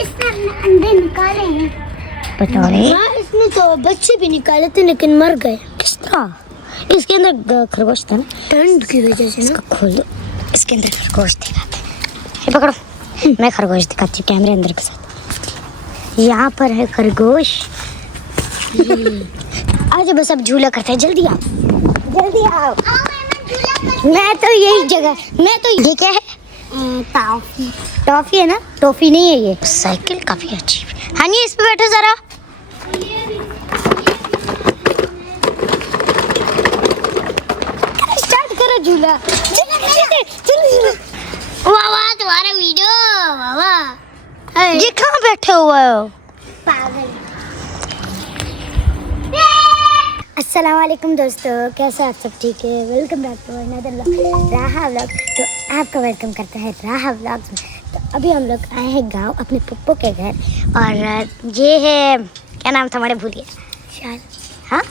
इसने अपने अंडे निकाले हैं। पता नहीं इसने तो बच्चे भी निकाले थे लेकिन मर गए। किस तरह। इसके अंदर खरगोश था ना, ठंड की वजह से ना। इसको खोल दो, इसके अंदर खरगोश दिखाते हैं। ये पकड़ो, मैं खरगोश दिखाती हूँ कैमरे अंदर के साथ। यहाँ पर है खरगोश। आज बस अब झूला करते हैं, जल्दी आओ जल्दी आओ। मैं तो यही जगह, मैं तो ये क्या है, टॉफी। टॉफी है ना, टॉफी नहीं है ये। साइकिल काफी अच्छी है। हाँ ये इस पे बैठो जरा। स्टार्ट करो झूला। वाह वाह तुम्हारा वीडियो, वाह वाह। ये कहाँ बैठे हुए हो? पागल। अस्सलाम वालेकुम दोस्तों, कैसे आप सब? ठीक है, welcome back to another vlog Raha vlog. तो आपका वेलकम करता है राहा व्लॉग्स में। तो अभी हम लोग आए हैं गांव अपने पप्पू के घर, और ये है, क्या नाम था हमारे, भूल गया। शाल। हाँ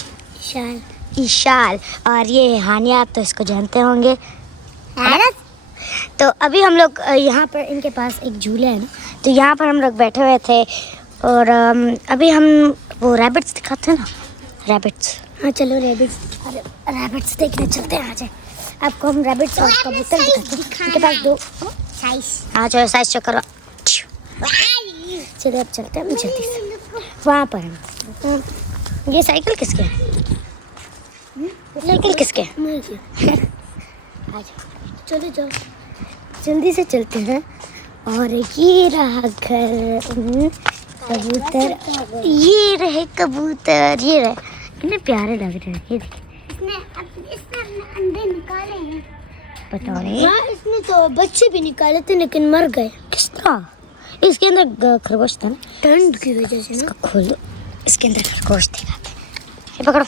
शाल। ईशाल। और ये है हानिया, आप तो इसको जानते होंगे है ना। तो अभी हम लोग यहाँ पर इनके पास एक झूला है ना, तो यहाँ पर हम लोग बैठे हुए थे। और अभी हम वो रैबिट्स दिखाते हैं ना, रैबिट्स। हाँ चलो रैबिट्स। अरे रैबिट्स देखने चलते हैं। आज आपको हम रैबिट्स और कबूतर दिखाते हैं। इनके पास दो साइज। हाँ चलो साइज चेक करो। चलिए अब चलते हैं जल्दी से वहाँ पर हम। ये साइकिल किसके है? साइकिल किसके है? आज चलो जाओ। जल्दी से चलते हैं। और ये रहा घर, कबूतर, ये रहे कबूतर, ये रहे, कितने प्यारे लग रहे हैं। ये देखिए, इसने अपने अंडे निकाले हैं। पता नहीं इसने तो बच्चे भी निकाले थे लेकिन मर गए। किस तरह। इसके अंदर खरगोश था ना, ठंड की वजह से ना। इसको खोल दो, इसके अंदर खरगोश दिखाते हैं। ये पकड़ो,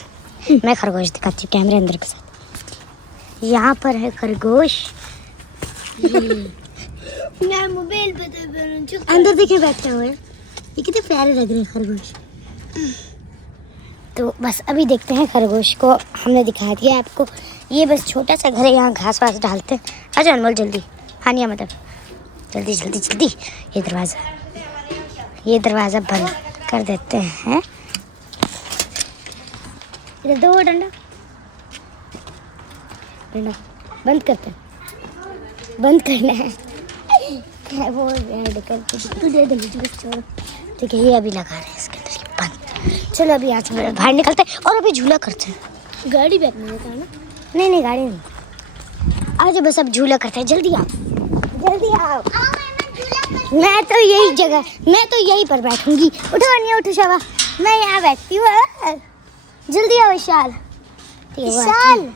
मैं खरगोश दिखाती हूँ कैमरे अंदर के साथ। यहाँ पर है खरगोश। मैं मोबाइल पे तो अंदर देखिए बैठे हुए, ये कितने प्यारे लग रहे हैं खरगोश। तो बस अभी देखते हैं खरगोश को, हमने दिखा दिया आपको। ये बस छोटा सा घर है, यहाँ घास वास डालते हैं। आ जाओ अनमोल जल्दी, हानिया मतलब जल्दी जल्दी जल्दी। ये दरवाज़ा बंद कर देते हैं। इधर दो डंडा, डंडा बंद करते हैं, बंद करना है। वो रेड करके तू दे दे मुझे बस, छोड़ो। ठीक है, ये अभी लगा रहे हैं इसके अंदर, ये बंद। चलो अभी यहाँ से बाहर निकलते हैं और अभी झूला करते हैं। गाड़ी बैठने देता है ना। नहीं गाड़ी नहीं। आज बस अब झूला करते हैं, जल्दी आओ जल्दी आओ। मैं तो यही जगह, मैं तो यहीं पर बैठूंगी। उठो नहीं उठो शाबा, मैं यहाँ बैठती हूँ। जल्दी आओ विशाल। विशाल,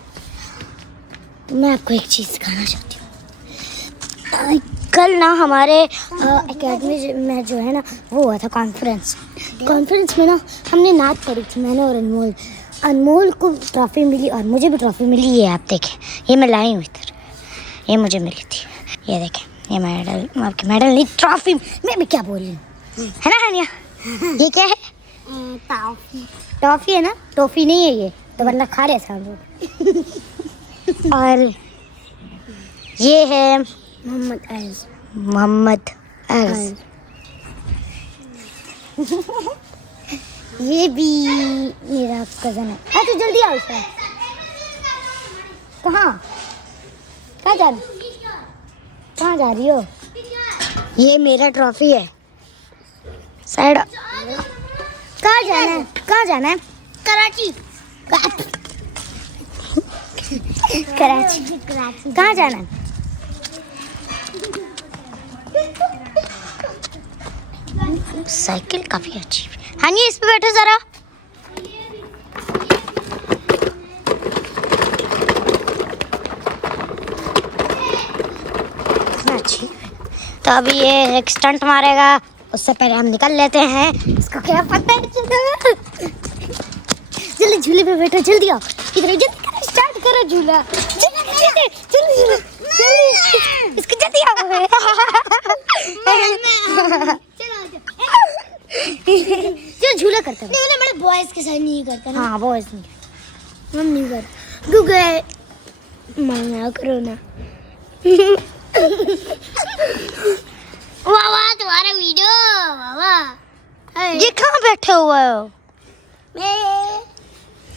मैं आपको एक चीज़ सिखाना चाहती हूँ। कल ना हमारे एकेडमी में जो है ना, वो हुआ था कॉन्फ्रेंस में ना, हमने नाच पढ़ी थी, मैंने और अनमोल। अनमोल को ट्रॉफी मिली और मुझे भी ट्रॉफी मिली। ये आप देखें, ये मैं लाई हूँ इधर, ये मुझे मिली थी। ये देखें, ये मेडल, आपके मेडल नहीं, ट्रॉफी। मैं भी क्या बोल रही हूँ, है ना हानिया। ये क्या है? टॉफी। टॉफी है ना, टॉफी नहीं है ये, तो वरना खा रहे थे हम लोग। और ये है मोहम्मद अर्ज। ये भी मेरा कज़न है। तो जल्दी आओ सर। कहाँ जा रही हो? ये मेरा ट्रॉफी है। साइड। कहाँ जाना है? कराची। कराची। कहाँ जाना है? साइकिल काफी अच्छी है। हाँ ये इस पे बैठो जरा। अच्छी। तो अभी ये एक स्टंट मारेगा, उससे पहले हम निकल लेते हैं। इसको क्या पता है। जल्दी झूले पे बैठो, जल्दी आओ इधर, जल्दी करो, स्टार्ट करो झूला। जल्दी इसको जल्दी आओ। चलो झूला करते हैं। नहीं मेरे बॉयज के साथ नहीं करता ना। हाँ बॉयज नहीं, हम नहीं करते क्योंकि मना करो ना। वाह वाह तुम्हारा वीडियो, ये कहाँ बैठे हुए हो?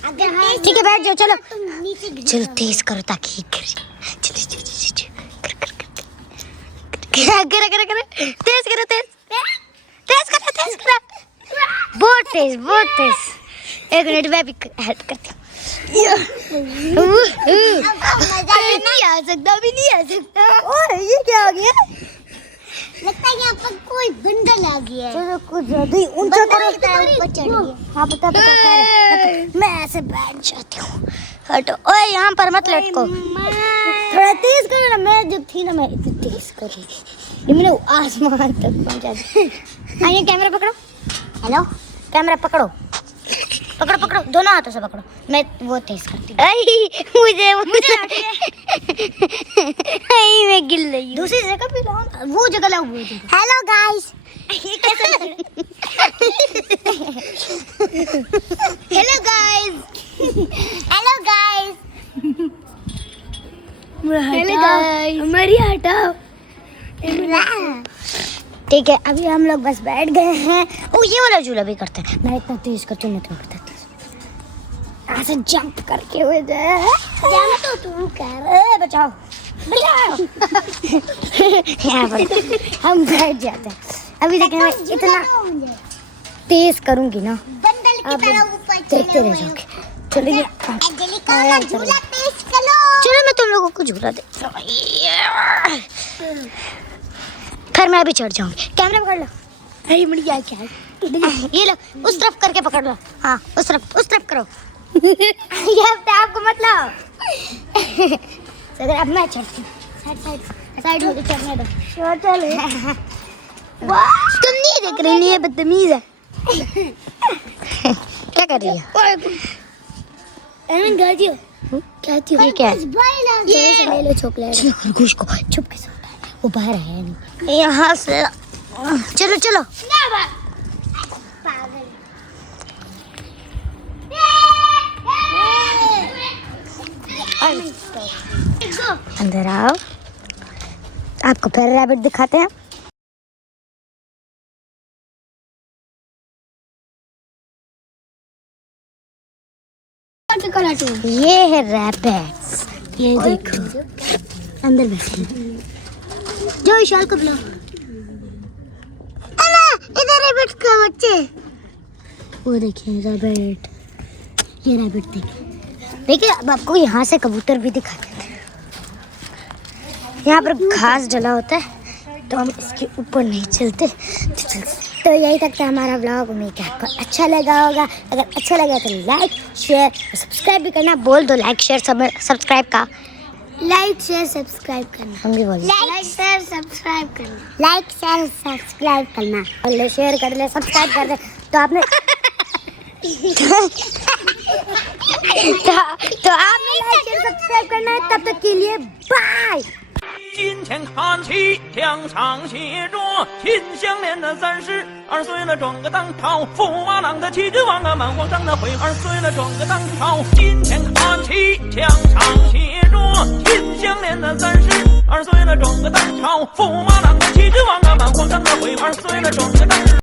अगर ठीक है बैठ जाओ, चलो तुम नीचे गिर चलो तेज करो ताकि ये गिर जाए। चलो चलो चलो कर तेज करो, तेज तेज करो। बहुत तेज। एक मिनट मैं भी हेल्प करती हूँ। नहीं आ सकता। ओए ये क्या हो गया? लगता है यहाँ पर कोई बंदर आ गया है। चलो कुछ ज्यादा ही ऊंचा करो। ऊपर चढ़ गया। हाँ पता मैं ऐसे बैठ जाती हूँ। हटो, ओए यहाँ पर मत लटको। थोड़ा तेज करो ना। मैं जब थी ना मैं इतनी तेज कर रही थी, ये मैंने आसमान तक पहुँचा दिया। आइए कैमरा पकड़ो। हेलो कैमरा पकड़ो, दोनों हाथों से पकड़ो। मैं वो तेज करती हूँ। मुझे मैं गिर रही हूँ। दूसरी जगह पे लाओ, वो जगह लाओ। Hello guys. ये कैसे? Hello guys. हमारी हटाओ। ठीक है अभी हम लोग बस बैठ गए हैं। ओ ये वाला झूला भी करते हैं। मैं इतना तेज करती हूँ, मैं करता तेज ऐसे जंप करके हुए जाए। जंप तो तू कर। बचाओ यहाँ पर हम बैठ जाते हैं। अभी देखें मैं इतना तेज करूंगी ना, बंदर की अब तरह ऊपर देखते रह जाओगे। चलिए झूला तेज करो। चलो मैं तुम लोगों को झूला दे, फिर मैं भी चढ़ जाऊंगी। कैमरा पकड़ लो। अरे बढ़िया क्या है? ये लो उस तरफ करके पकड़ लो। हाँ उस तरफ करो। ये अपने आप को मत लाओ। अगर अब मैं चढ़ती हूँ, साइड हो चढ़ने दो। चलो। तुम नहीं देख रही, ये बदतमीज है। क्या कर रही है? क्या ये क्या है? ये ले लो चॉकलेट। खरगोश को चुप के साथ वो बाहर आया नहीं। यहाँ से चलो पागल। अंदर आओ, आपको फिर रैबिट दिखाते हैं। ये है रैबिट, ये देखो अंदर बैठे हैं। जो विशाल को बुलाओ। इधर रैबिट का बच्चे। वो देखिए रैबिट, ये रैबिट देखिए। अब आपको यहाँ से कबूतर भी दिखा देते हैं। यहाँ पर घास जला होता है तो हम इसके ऊपर नहीं चलते। तो यही तक था हमारा व्लॉग। उम्मीद है आपको अच्छा लगा होगा। अगर अच्छा लगा तो लाइक शेयर सब्सक्राइब भी करना। बोल दो लाइक शेयर सब्सक्राइब का। लाइक शेयर सब्सक्राइब करना। हम भी बोले लाइक शेयर सब्सक्राइब करना। बोले शेयर कर ले सब्सक्राइब कर दे। तो आपने तो आपने लाइक शेयर सब्सक्राइब करना है। तब तक के लिए बाय।金钱看齐，墙上写着秦香莲的32岁了，转个当朝，驸马郎的齐君王啊，满皇上的回2岁了，转个当朝。金钱看齐，墙上写着秦香莲的32岁了，转个当朝，驸马郎的齐君王啊，满皇上的回2岁了，转个当朝。